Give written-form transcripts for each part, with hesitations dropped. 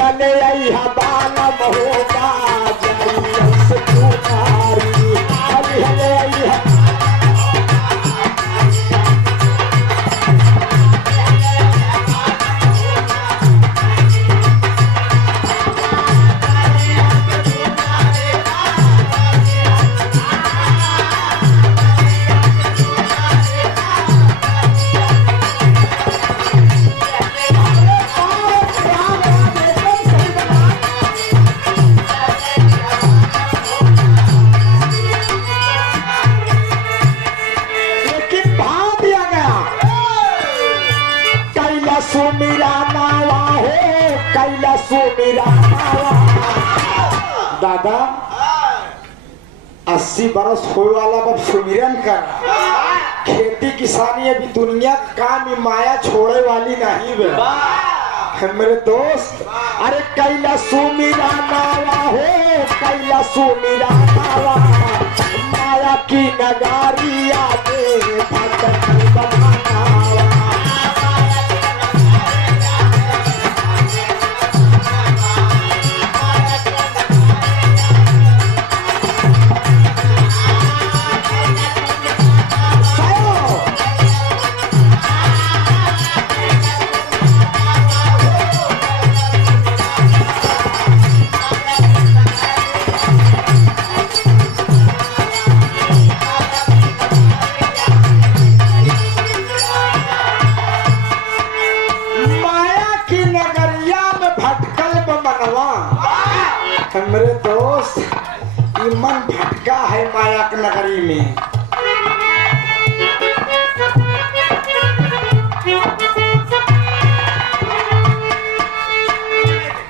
हले आई हबाला महोबा जाई से कुमारी हले हले आई दादा 80 बरस होए वाला बब सुमिरन कर खेती किसानी अभी दुनिया काम माया छोड़े वाली नहीं बे मेरे दोस्त। अरे कैला सुमिरा नावा हो कैला सुमिरा नावा माया की नगारिया दे भटक बनावा मेरे दोस्त ये मन भटका है माया की नगरी में।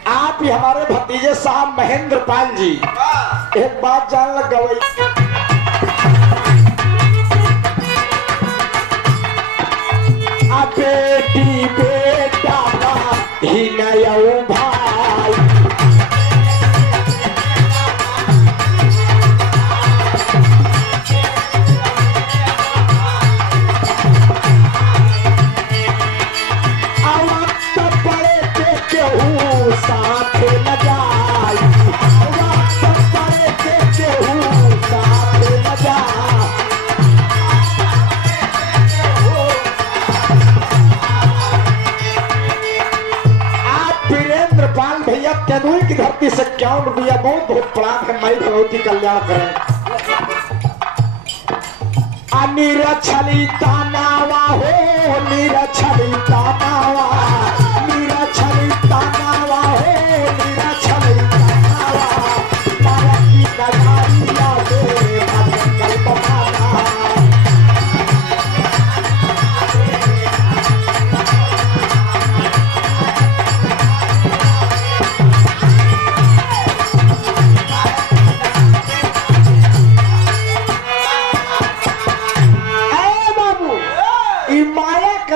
आप ही हमारे भतीजे साहब महेंद्र पाल जी एक बात जान लग गई बेटी बेटा ही नया भाई की धरती से क्यों रुपया बहुत बहुत प्रणाम है माई भगवती कल्याण करें। निरछली तानावा हो निरछली तानावा निरछली तानावा हो निरछली तानावा माया की नगारिया दे भटकल बनाना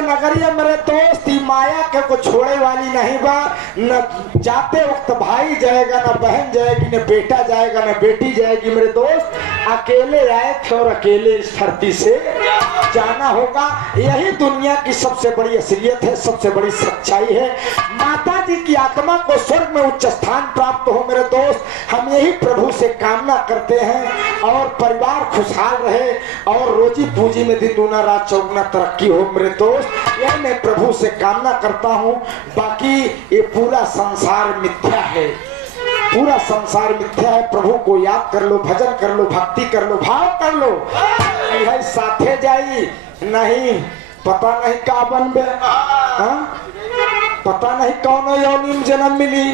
नगरिया मेरे दोस्त माया के को छोड़े वाली नहीं बा। न जाते वक्त भाई जाएगा न बहन जाएगी न बेटा जाएगा न बेटी जाएगी। मेरे दोस्त अकेले आए थे और अकेले इस धरती से जाना होगा। यही दुनिया की सबसे बड़ी असलियत है, सबसे बड़ी सच्चाई है। माता जी की आत्मा को स्वर्ग में उच्च स्थान प्राप्त हो। मेरे दोस्त हम यही प्रभु से कामना करते हैं और परिवार खुशहाल रहे और रोजी पूंजी में दिन दूना रात चौगुना तरक्की हो। मेरे दोस्त यह मैं प्रभु से कामना करता हूँ। बाकी ये पूरा संसार मिथ्या है, पूरा संसार मिथ्या है। प्रभु को याद कर लो, भजन कर लो, भक्ति कर लो, भाव कर लो। यह साथे जाई नहीं पता नहीं का बनबे, पता नहीं कौन योनि में जन्म मिली।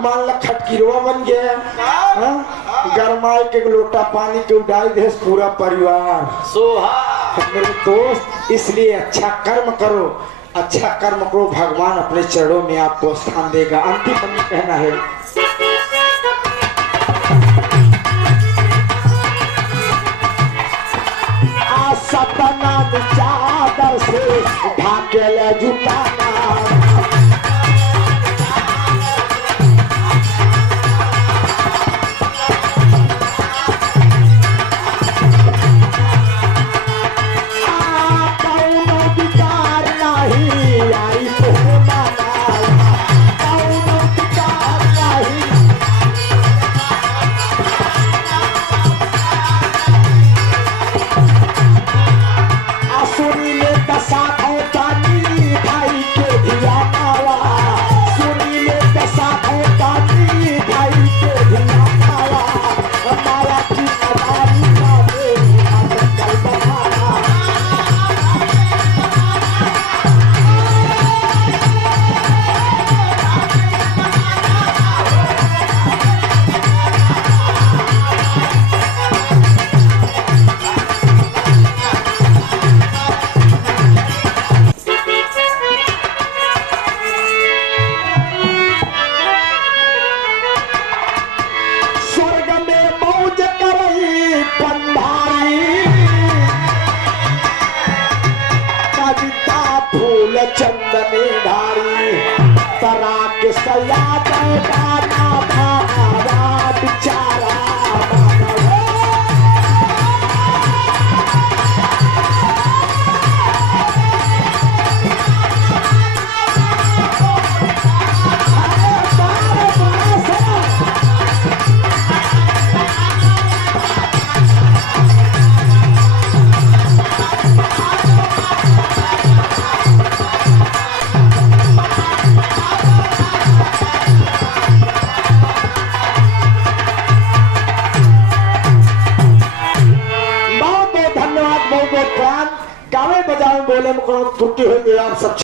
मान ला खटकिरवा बन गया, गरमाए के लोटा पानी के उड़ाई दे पूरा परिवार सोहा। मेरे दोस्त इसलिए अच्छा कर्म करो, अच्छा कर्म करो, भगवान अपने चरणों में आपको स्थान देगा। अंतिम में कहना है सपना चादर से ढाके जुटाना कौनो विकार नहीं आई तो माना कौनो कि सया पैदा भावा बेचारा मानव। बहुत बहुत धन्यवाद, बहुत बहुत प्राण गावे बजावे बोले में कोनो त्रुटि हो गई आप सब